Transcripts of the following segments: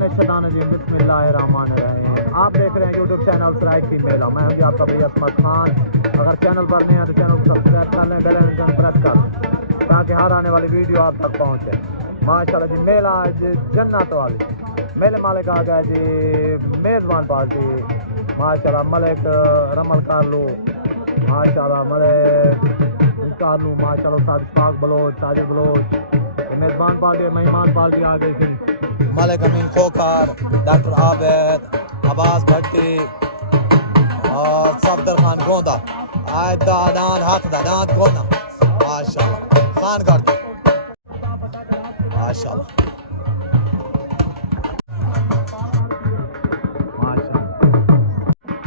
मिनश्शैतानिर्रजीम बिस्मिल्लाहिर्रहमानिर्रहीम। आप देख रहे हैं यूट्यूब चैनल सराइक की मेला। मैं हूं आपका भैया असमत खान। अगर चैनल पर नहीं है तो चैनल को सब्सक्राइब कर लें, बेल आइकन प्रेस कर लें ताकि हर आने वाली वीडियो आप तक पहुंचे। माशाल्लाह जी मेला आज जन्नत वाली मेले मालिक आ गया जी मेज़बान पार्टी। माशाल्लाह मलिक रमल कारलू, माशाल्लाह मलिक कारलू, माशाल्लाह साजिद पाक बलोच, साजिद बलोच। मेज़बान पार्टी मेहमान पार्टी आ गई थी। मलिक अमीन खोकार, डॉक्टर आबिद, अब्बास भट्टी और सफदर खान गोंदा। आज दादान हाथ दादान गोंदा। माशाल्लाह खान करते माशाल्लाह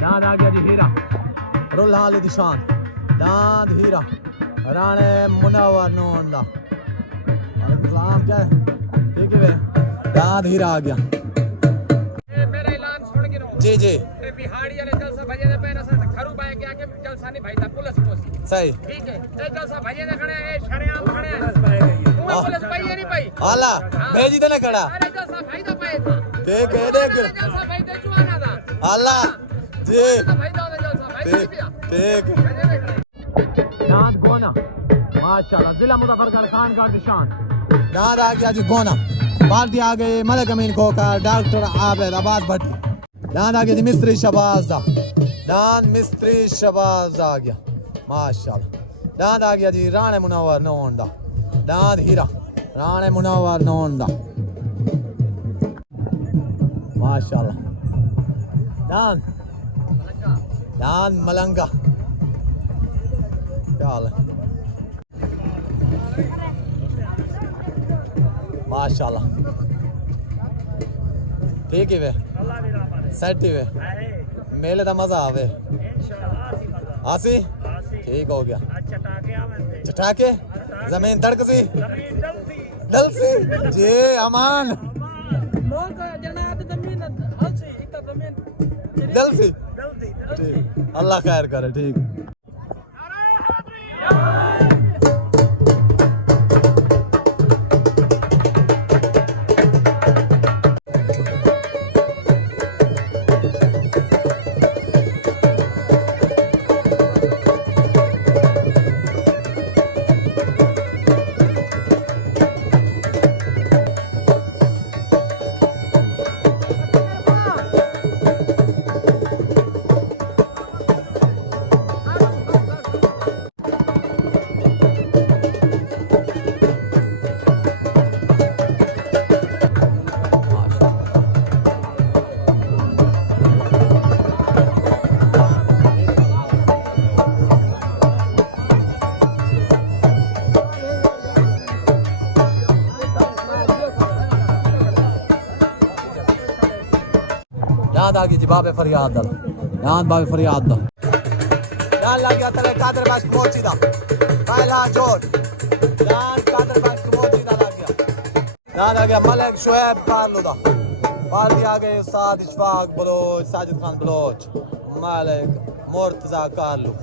दाद आ गया जी हीरा रुल्हाल दिशान दाद हीरा राणे मुनव्वर नोंदा इस्लाम क्या ठीक है दाद हीरा आ गया। मेरा ऐलान सुन के जी जी बिहाड़ी वाले जलसा भजे दे पैना से घरू बाए के आके जलसा नहीं भाई था पुलिस पोसी सही ठीक है ते जलसा भजे दे खड़े हैं शरेआम खड़े हैं पुलिस भाई नहीं भाई हाला भेजी तो ना खड़ा अरे जलसा भाई तो पाए था ठीक है देख जलसा भाई दे जुआना था हाला जी भाई तो जलसा भाई पिया ठीक नाद गोना माशाल्लाह जिला मुजफ्फरगढ़ खान का निशान नाद आ गया जी गोना पार्टी आ गई मलिक अमीन खोकर डॉक्टर आबिद अब्बास भट्टी नाद आ गया जी मिस्त्री शबाज दा दान मिस्त्री शबाज आ गया माशाल्लाह दाद आ गया जी राणे मुनव्वर नोंदा दाद हीरा राणे मुनव्वर नोंदा माशाल्लाह दान दान मलंगा क्या हाल है माशाल्लाह ठीक है वे सेट ही वे मेले का मजा आवे आसी ठीक हो गया चटाके जमीन तड़क सी दल सी जी अमान दल सी ठीक अल्लाह खैर करे ठीक याद आ गई जी बाबे फरियाद दल याद बाबे फरियाद दा याद लग गया तले कादर बाश पहुंची दा पहला जोर याद कादर बाश पहुंची दा लग गया याद आ गया मलिक शुएब कारलू दा पार्टी आ गए उस्ताद इशफाक बलोच साजिद खान बलोच मलिक मुर्तजा कारलू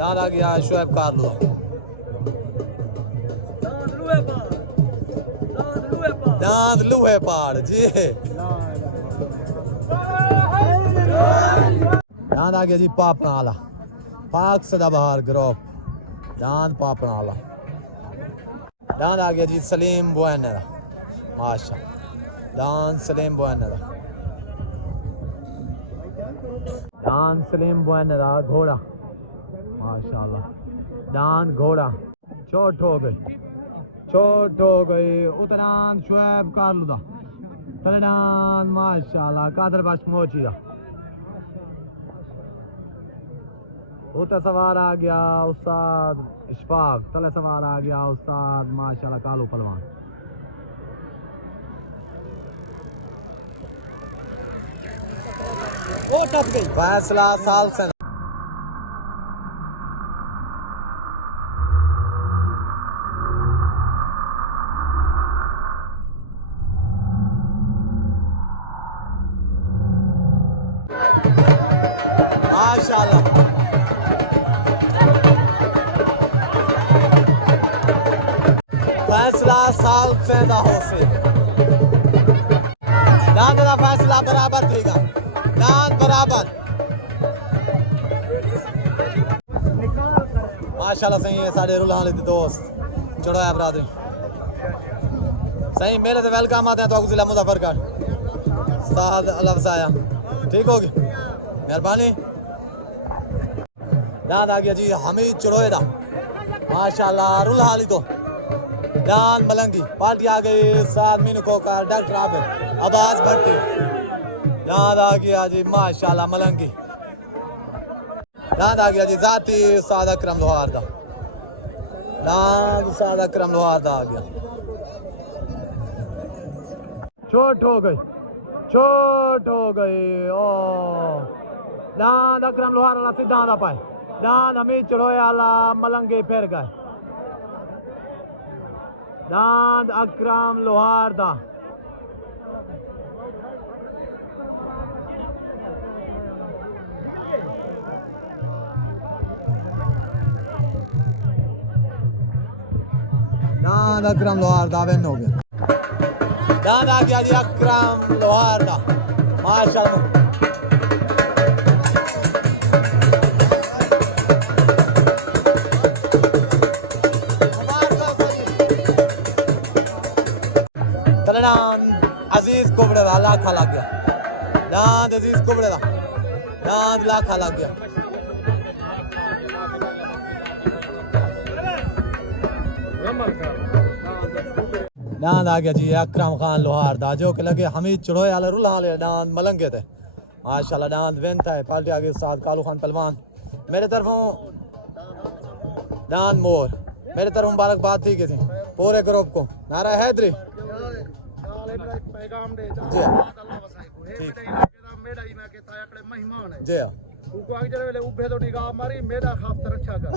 याद आ गया शुएब कारलू दांद लूहे पार जी दांद आ गया जी पापनाला पाक सदाबहार ग्रुप दांद पापनाला दांद आ गया जी सलीम बुआनरा माशा दांद सलीम बुआनरा दांद सलीम बुआनरा घोड़ा माशाल्लाह दांद घोड़ा चोट हो गई उतरान शुएब कारलुदा तलनान माशाल्लाह कादर बाश मोची दा उतर सवार आ गया उस्ताद इशफाक तले सवार आ गया उस्ताद माशाल्लाह कालू पहलवान वो टप गई फैसला साल से माशाल्लाह फैसला साल पैदा हो से दांत का फैसला बराबर थीगा दांत बराबर माशाल्लाह सही है साढ़े रुलान दे दोस्त चढ़ो है बरादरी सही मेले से वेलकम आते हैं तो जिला मुजफ्फरगढ़ साद अलवसाया ठीक हो गया मेहरबानी दांत आ गया जी हमीद चढ़ोएदा माशाल्लाह रुलहाली तो दान मलंगी पार्टी आ गई साथ मीनू कोकर डॉक्टर आबिद अब्बास भट्टी दांत आ गया जी माशाल्लाह मलंगी दांत आ गया जी जाती साद अकरम लोहार दा दांत साद अकरम लोहार दा आ गया छोट हो गई ओ दांत अकरम लोहार वाला सीधा दा पाए दांत हमीद चढ़ोए आला मलंगे फिर गए दांत अकरम लोहार दा दांत अकरम लोहार दा वेन हो गया दांत आ गया जी अकरम लोहार दा माशाल्लाह अजीज कुबड़े का लाखा लग गया दांत अजीज कुबड़े का दांत लाखा लग गया दांत आ गया जी अकरम खान लोहार दा जो कि लगे हमीद चढ़ोए आले रुला ले दांत मलंगे थे माशाल्लाह दांत वेंता है पार्टी आगे साथ कालू खान पहलवान मेरे तरफों दांत मोर मेरे तरफ मुबारकबाद थी थी पूरे ग्रुप को नारा हैदरी पैगाम दे जी ठीक मेहमान है जी उको आगे जरे उभे तो निगाह मारी मेरा खाफ रक्षा कर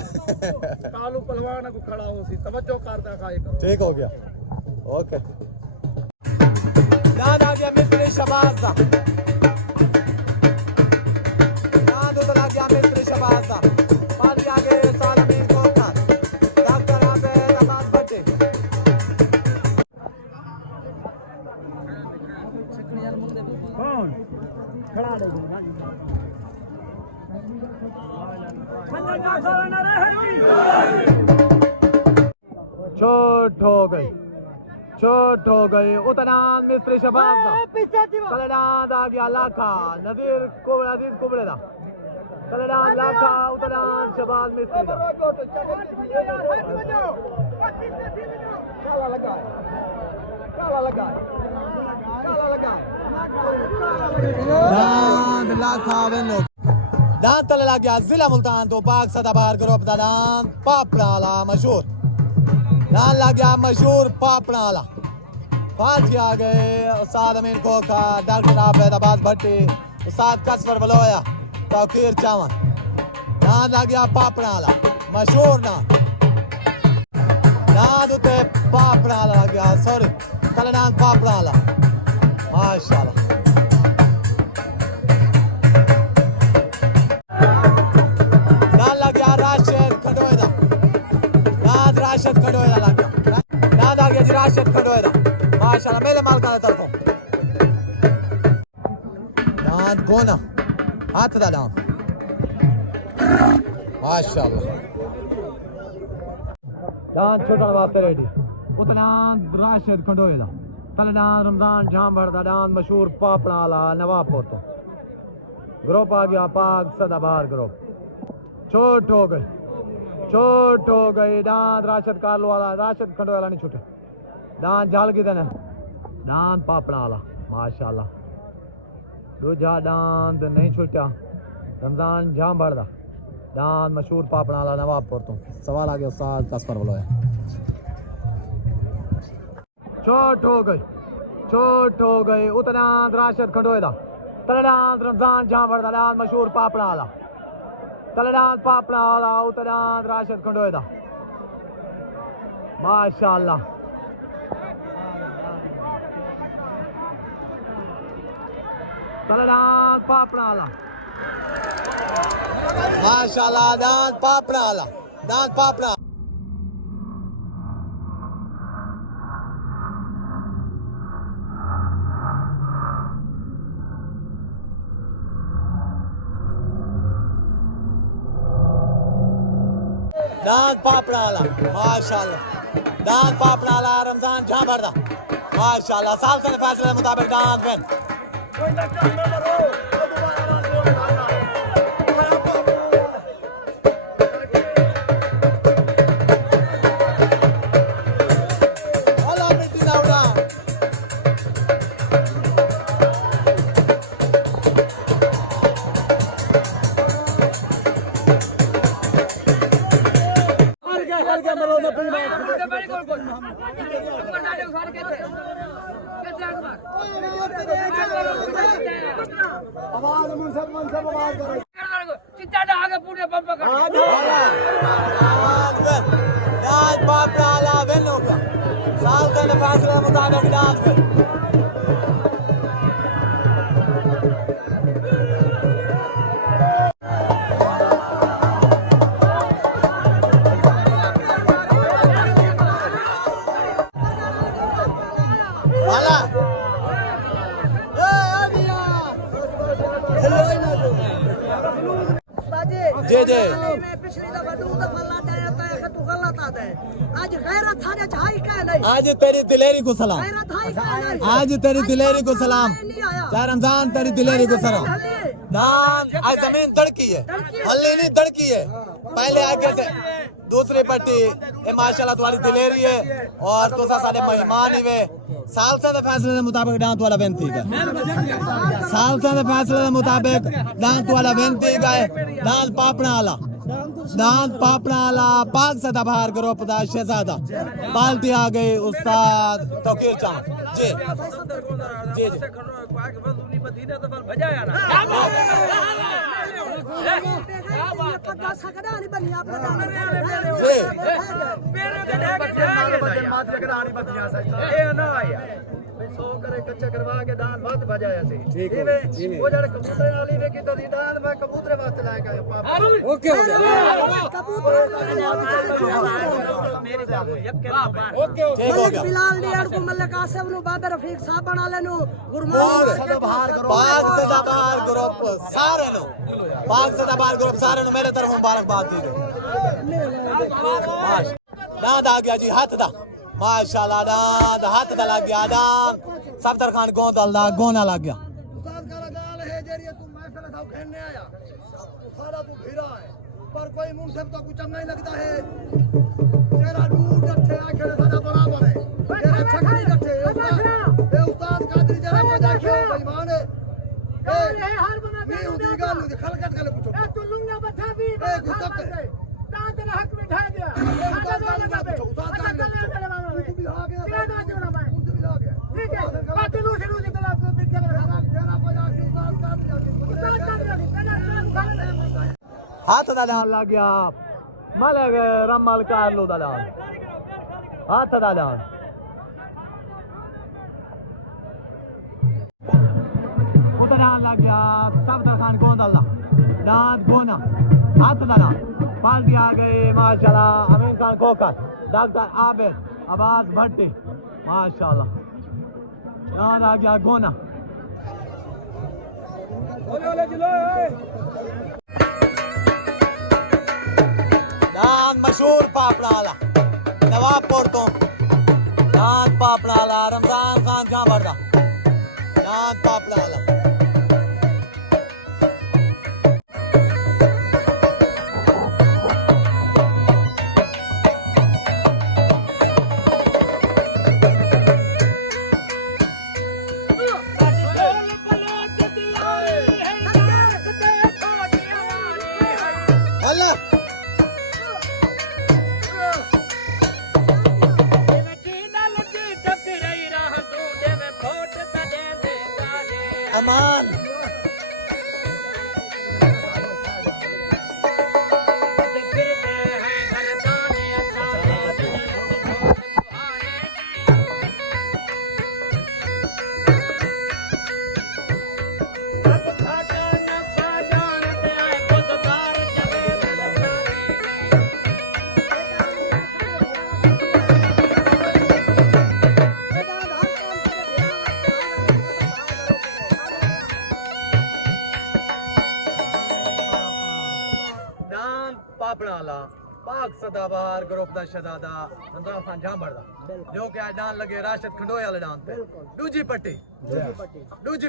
कालू पहलवान को खड़ा हो सी तवज्जो करता खाए कर ठीक हो गया ओके दांत आ गया मिस्त्री शबाज दा दांत उतरा गया मिस्त्री शबाज दा पार्टी आगे सालमी कोकर डॉक्टर आबिद अब्बास भट्टी कौन खड़ा रहेगा छोट हो गई उतनान मिस्त्री शबाब दा कलडान आ गया लाखा नजीर कुबड़ा अजीज कुबड़े दा कलडान लाखा उतनान शबाब मिस्त्री दा काला लगा दांत लाखा बनो दांत तले लग गया जिला मुल्तान तो पाक सदाबहार ग्रुप दा दांत पापड़ा वाला मशहूर दांत लग गया मशहूर पापड़ा वाला फाजी आ गए उस्ताद अमीन कोका डॉक्टर आबिद अब्बास भट्टी उस्ताद कसवर बलोया तौकीर चावन दांत लग गया पापड़ा वाला मशहूर ना दांत उते पापड़ा वाला लग गया सॉरी तले दांत पापड़ा वाला माशाल्लाह दांत लग गया राशिद खडोएदा दांत राशिद खडोएदा लग गया दांत आ गया जी राशिद खडोएदा माशाल्लाह मेरे मालका की तरफों दांत गोना हाथ दा दांत माशाल्लाह दांत छोटा वास्ते रेडी उतना राशिद खडोएदा तले दांत रमजान झांबड़ दा दांत मशहूर पापड़ा वाला नवाबपुर तो ग्रुप आ गया पाक सदाबहार ग्रुप छोट हो गई दांत राशिद कारलो वाला राशिद खंडो वाला नहीं छूटे दांत झाल की देने दांत पापड़ा वाला माशाल्लाह दूजा दांत नहीं छूटा रमजान झांबड़ दा दांत मशहूर पापड़ा वाला नवाबपुर तो सवाल आ गया उस्ताद कसपर बोलो है छोट हो गई उतना राशिद खंडोए दा तलेदान रमजान झांबड़ दा दांत मशहूर पापड़ा वाला तलेदान पापड़ा वाला उतना राशिद खंडोए दा माशाल्लाह तलेदान पापड़ा वाला माशाल्लाह दांत पापड़ा वाला दांत पापड़ा दांत पापड़ाला माशाल्लाह दांत पापड़ाला रमजान झांबरदा माशाल्लाह साल के फैसले के मुताबिक दांत में साल के फैसले के मुताबिक दांत में जी जी पिछली दफा 2 दफा लाता है तो गलत आता है। आज गैरत थाने चाही का नहीं। आज तेरी दिलेरी को सलाम गैरत थाई का नहीं। आज तेरी दिलेरी को सलाम चार रमजान तेरी दिलेरी को सलाम दान आज जमीन तड़की है हल्ली नहीं तड़की है पहले आगे से दूसरी पट्टी ये माशाल्लाह तुम्हारी दिलेरी है और तो सारे मेहमान ही वे साल से फैसले के मुताबिक दांत वाला बेनती का साल से फैसले के मुताबिक दांत वाला बेनती का दांत पापड़ा आला पाक सदा बाहर करो पता शहजादा पालती आ गई उस्ताद तौकीर चांद जी जी जी करे कच्चा करवा के दान मत बजाया से ठीक है वो जड़ कबूतर वाली ने की तो दान मैं कबूतर वास्ते लाया गया पापा ओके हो गया मलिक बिलाल लियार को मलिक आसिफ नु बाबे रफीक साहब बना लेनु गुरमान पाक सदा बाहर ग्रुप सारे नु पाक सदा बाहर ग्रुप सारे नु मेरे तरफ मुबारकबाद दी दाद आ गया जी हाथ दा माशाल्लाह दाद हाथ दा लग गया दाद सफदर खान गोना लग गया उस्ताद का गाल है जेरी तू महफिल साहब खेलने आया तू सारा तू भीरा है पर कोई मुंसिफ तो कुछ चंगा ही लगता है तेरा दूर डटे आखिर सारा बराबर है तेरा छकड़ी डटे ए उस्ताद कादरी जरा मजा खेल बेईमान है ए हर बना मैं उदी गाल खलकत गले पूछो ए तू लुंगा बता भी ए गुस्सा दांत ने हक में ढा दिया उस्ताद का पूछो उस्ताद का तू भी आ गया ठीक है बात दूसरी दूसरी तलाब को देख के तेरा मजा उस्ताद का हाथ दा लान लग गया मलक रमल कारलो दा लान हाथ दा लान उधर लान लग गया सफदर खान गोंदल्ला दांत गोना हाथ दा लान पार्टी आ गई माशाल्लाह अमीन खान कोकर डॉक्टर आबिद अब्बास भट्टी माशाल्लाह दांत आ गया गोना दान मशहूर पापड़ाला नवाबपुर तो दान पापड़ाला रमजान खान कहाँ बढ़ा दान पापड़ाला अमान पापड़ाला पाक सदाबहार ग्रुप दा शहजादा रमजान खान जामड़ दा जो कि डान लगे राशिद खंडोए वाले डान पे दूजी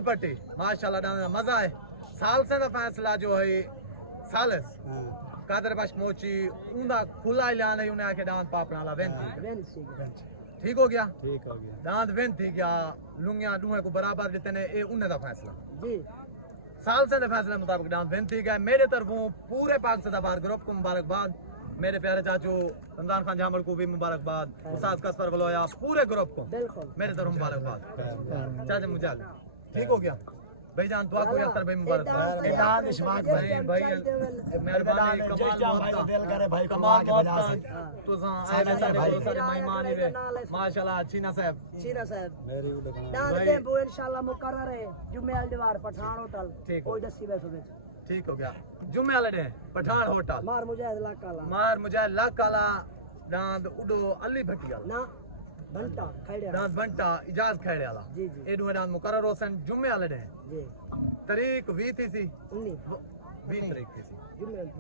पट्टी माशाल्लाह डान दा मजा है साल से दा फैसला जो है सालस कादर बश मोची उंदा खुला ऐलान है उन्हें आके डान पापना ला वेंती ठीक हो गया दांत वेंती क्या लुंगिया दूहे को बराबर देते ने ये उन्हें दा फैसला जी साल से दा फैसले मुताबिक डांस वेंती क्या मेरे तरफों पूरे पाक सदाबहार ग्रुप को मुबारकबाद मेरे प्यारे चाचू रमजान खान जामड़ को भी मुबारकबाद उस्ताद कसफर गलोया पूरे ग्रुप को मेरे तरफ मुबारकबाद चाचा मुझे ठीक हो गया भाई जान दुआ को यात्रा भाई मुबारकबाद ऐलान इशफाक भाई मेहरबानी कमाल बजा से तो आए सारे बहुत सारे मेहमान है माशाल्लाह चीना साहब मेरी डांस दे वो इंशाल्लाह मुकर्रर है जुम्मे वाले दीवार पठान होटल कोई दसी बैठो ठीक हो गया जुम्मे वाले डे पठान होटल मार मुजाहिद लाख काला डांद उडो अली भटिया ना बंटा खैड़े डांस बंटा इजाज खैड़े वाला जी जी ए दो डांस मुकर्रर होसन जुम्मे वाले डे जी तारीख 20 थी 20 तारीख थी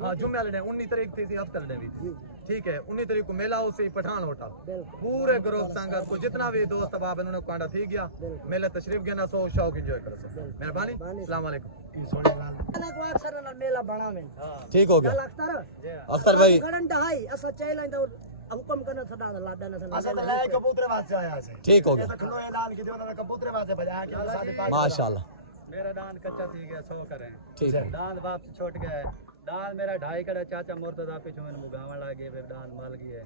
हां जुम्मे वाले डे 19 तारीख थी हफ्ते डे भी थी ठीक है 19 तारीख को मेला उसे पठान होटल पूरे ग्रुप संगत को जितना भी दोस्त बाब उन्होंने कांडा थी गया मेले तशरीफ गया ना सो शौक एंजॉय करो सो मेहरबानी अस्सलाम वालेकुम मेला बना में ठीक हो गया अख्तर भाई गड़न ढाई असा चैला हुक्म करना सदा लाडा ना असा तो लाए कबूतर वास्ते आया से ठीक हो गया ये तो खनो ऐलान की देना कबूतर वास्ते बजाया कि सारे पाक माशाल्लाह मेरा दान कच्चा थी गया 100 करें ठीक है दान बाप से छोट गया दान मेरा 2.5 कड़ा चाचा मुर्तजा पे छुमन मुगावन लागे फिर दान माल गई है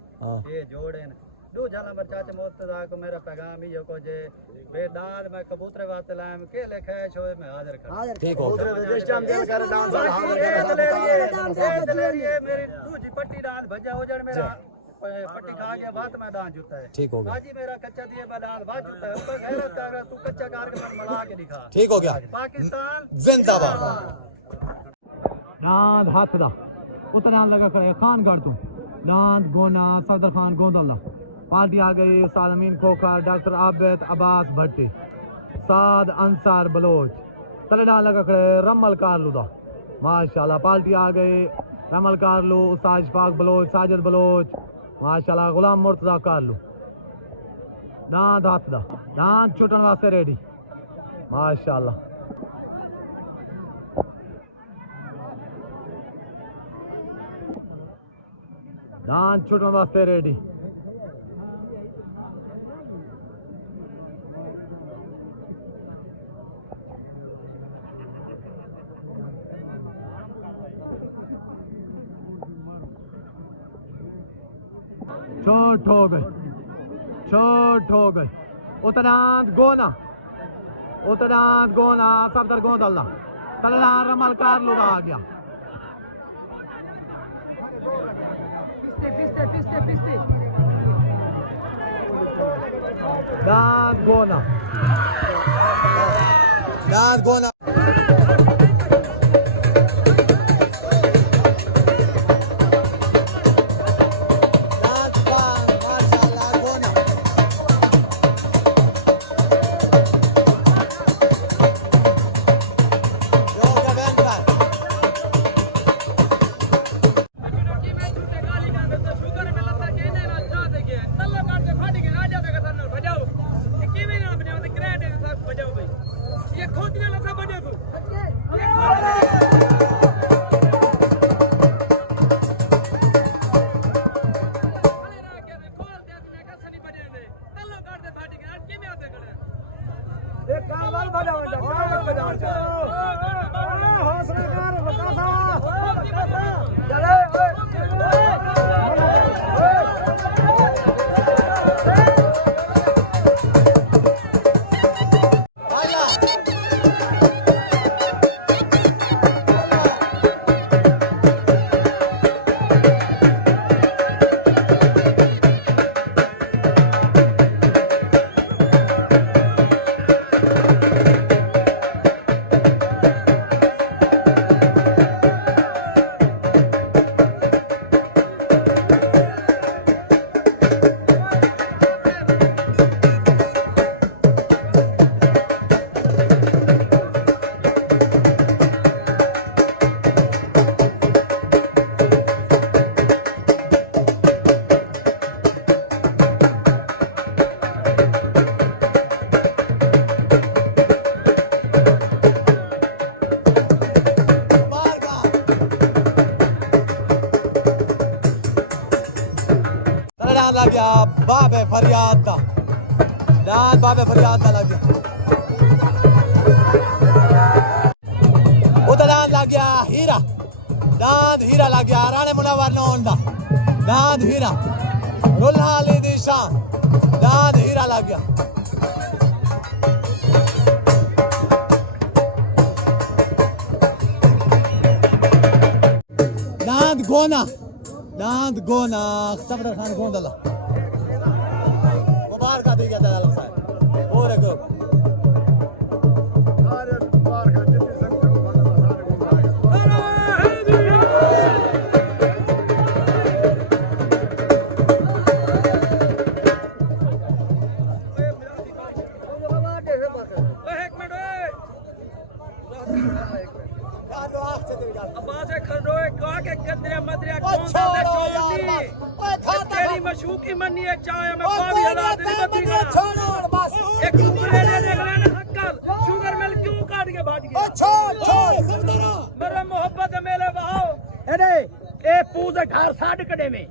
ये जोड़े न दो जाला मर चाचा मुर्तजा को मेरा पैगाम ही को जे बे दान मैं कबूतर वास्ते लाम के लिखे छो मैं हाजिर कर ठीक हो गया जिस टाइम दिल कर डांस मेरी दूजी पट्टी दान भजा हो जड़ मेरा पट्टी खा गया बात मैं दान जुता है ठीक हो गया बाजी मेरा कच्चा दिए मैं दान बात जुता है ऊपर गैरत का तू कच्चा कारगर मला के दिखा ठीक हो गया पाकिस्तान जिंदाबाद नांद हाथ दा उतना लगा खड़े खानगढ़ तू नांद गोना सदर खान गोंदला पार्टी आ गई उस्ताद अमीन खोखर डॉक्टर आबिद अब्बास भट्टी साद अंसार बलोच तलेडा लगा खड़े रमल कारलू दा माशाल्लाह पार्टी आ गई रमल कारलू उस्ताद इशफाक बलोच साजिद बलोच माशाल्लाह गुलाम मुर्तजा कारलू नांद हाथ दा नांद छुटन वास्ते रेडी माशाल्लाह दान छुटन वास्ते रेडी छोट हो गए उतनाद गोना सफदर गोंदल्ला तलला रमल कार लुगा आ गया पिस्ते दाद गोना फरियाद दा दांद बाबे फरियाद दा लग गया उधर दांद लग गया हीरा दांद हीरा लग गया राणे मुनव्वर नौन दा दांद हीरा रुल्हा अली दी शान दांद हीरा लग गया दांद गोना सफदर खान गोंदला मुबारक दी गया दाल साहब और एक मशूकी मनी है चाय में पानी हला दे बत्ती का छोड़ो बस एक दूसरे ने देख रहे हैं शक्कर शुगर मिल क्यों काट के भाग गया छोड़ मेरा मोहब्बत है मेरे बहाओ अरे ए पूज 18 कड़े में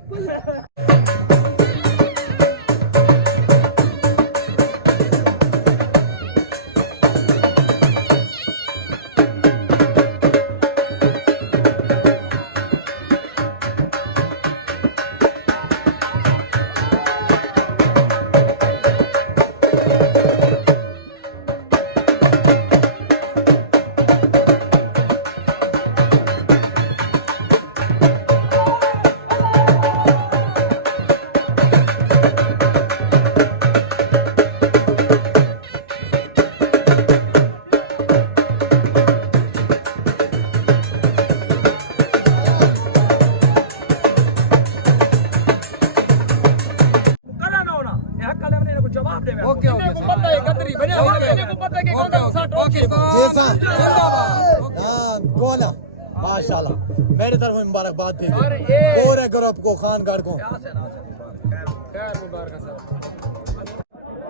माशाल्लाह मेरी तरफ मुबारकबाद थी पूरे ग्रुप को खानगढ़ को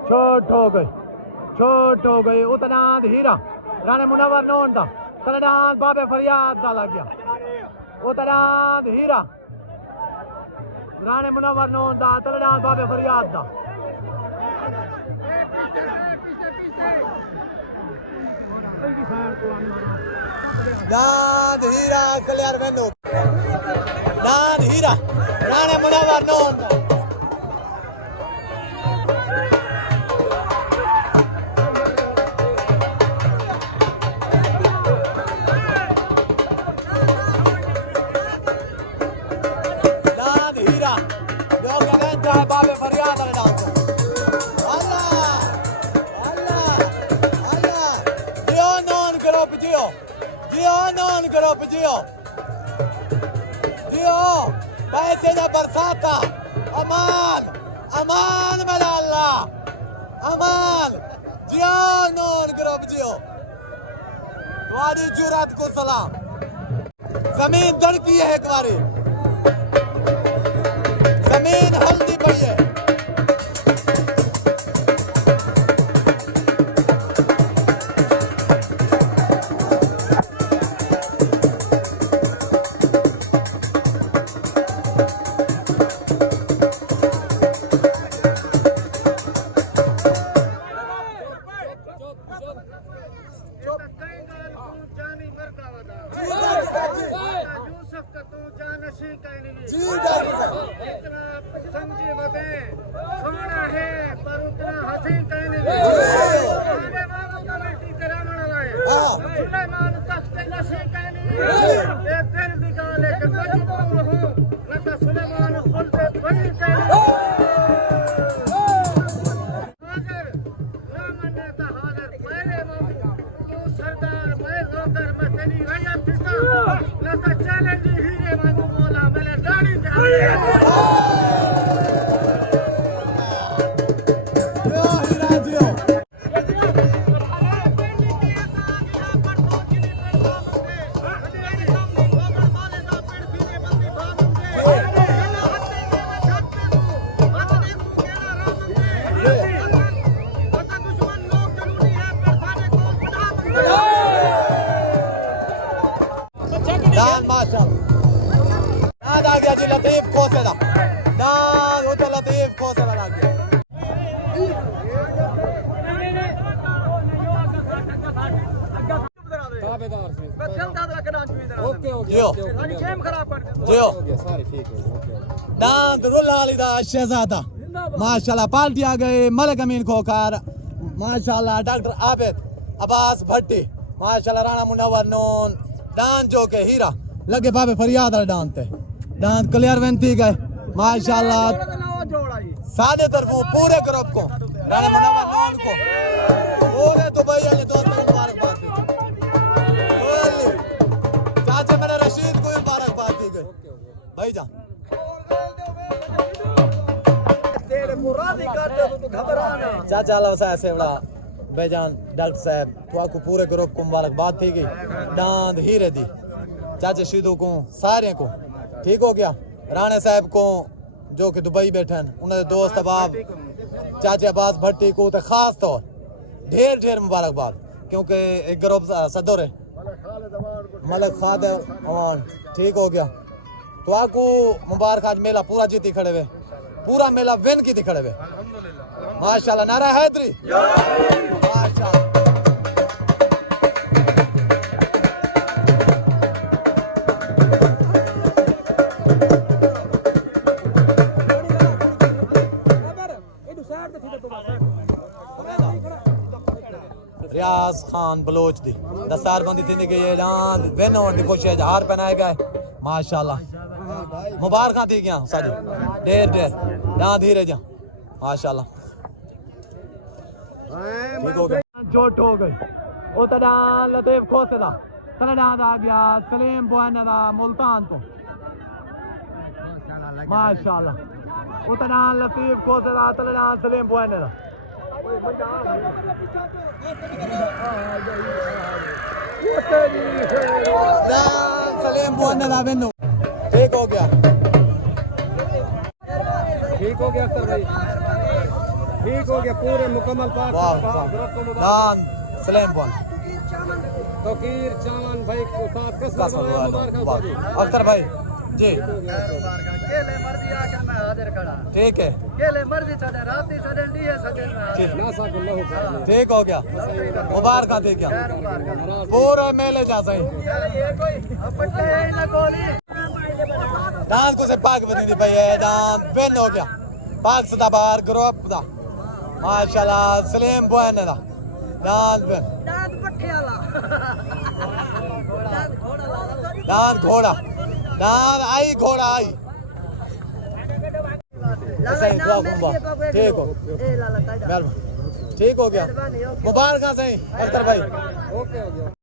छोट हो गई उतना हीरा राणे मुनव्वर नौन दा तलडान बाबे फरियाद दा लग गया उतना हीरा राणे मुनव्वर नौन दा तलडान बाबे फरियाद दा दांद हीरा कल्याण वेनो दांद हीरा राणे मुनव्वर नौन दांद हीरा जो कहता है बाबे फरियाद लगा non group Dio paese da barsata aman malalla aman Dio non group Dio वादी जुरात को सलाम जमीन धड़की है एक बारी जमीन हल्दी पई है लतीफ खोसेदा ताबेदार से मैं चलता तो रखना चाहिए ओके हो जियो गया सारी गेम खराब कर दे जियो सारी ठीक है ओके दांत रुलालिदा शहजादा माशाल्लाह पार्टी आ गए मलिक अमीन खोकर माशाल्लाह डॉक्टर आबिद अब्बास भट्टी माशाल्लाह राणा मुनव्वर नून दांत जो के हीरा लगे बाबे फरियाद वाले दांत थे दांत क्लियर वेंती गए माशाल्लाह सादे तरफों पूरे ग्रुप को राणा मुनव्वर नून को पूरे दुबई वाले दोस्तों को मुबारकबाद दी बोले चाचा मेरे रशीद को भी मुबारकबाद दी गई भाईजान तेरे मुरादी करते तो घबराना चाचा अल्लाह वसा सेवड़ा बेजान डॉक्टर साहब तो पूरे ग्रुप को मुबारकबाद थी गई दांद हीरे दी चाचा शीदू को सारे को ठीक हो गया राणे साहब को जो कि दुबई बैठे हैं उन्हें दोस्त अबाब चाचा अब्बास भट्टी को तो खास तौर ढेर ढेर मुबारकबाद क्योंकि एक ग्रुप सदर है मलिक खाद अवान ठीक हो गया तो आपको मुबारक आज मेला पूरा जीती खड़े हुए पूरा मेला विन की खड़े हुए माशाल्लाह नारा हैदरी माशाल्लाह रियाज खान बलोच दी दस्तार बंदी थी गई ऐलान विन होने की कोशिश हार पहनाए गए माशाल्लाह मुबारक दी गया साजी ढेर ढेर ना धीरे जा माशाल्लाह ठीक हो गया जोट हो गई ओ तड़ा लतीफ खोसला तड़ा आ गया सलीम बुआना दा मुल्तान तो माशाल्लाह ओ तड़ा लतीफ खोसला तड़ा सलीम बुआना दा सलीम बुआना दा विनो ठीक हो गया अख्तर भाई ठीक हो गया पूरे मुकम्मल पाक दान सलीम बुआन तकीर चावन भाई को साथ मुबारक अख्तर भाई जी केले मर्जी आकर मैं हाजिर खड़ा ठीक है केले मर्जी चले राती चले लिए सके ना सा गुल्लो ठीक हो गया मुबारक दे गया पूरे मेले जा सही ये कोई अपटे ना कोली दान को से पाक बनी थी भाई है दान विन हो गया पाक सदा बाहर ग्रुप दा माशाल्लाह सलीम बुआन दा दान विन दांत पट्ठे वाला दान घोड़ा दान आई घोड़ा आई सही दुआ कुंबा ठीक हो ठीक हो गया मुबारक सही अख्तर भाई ओके हो गया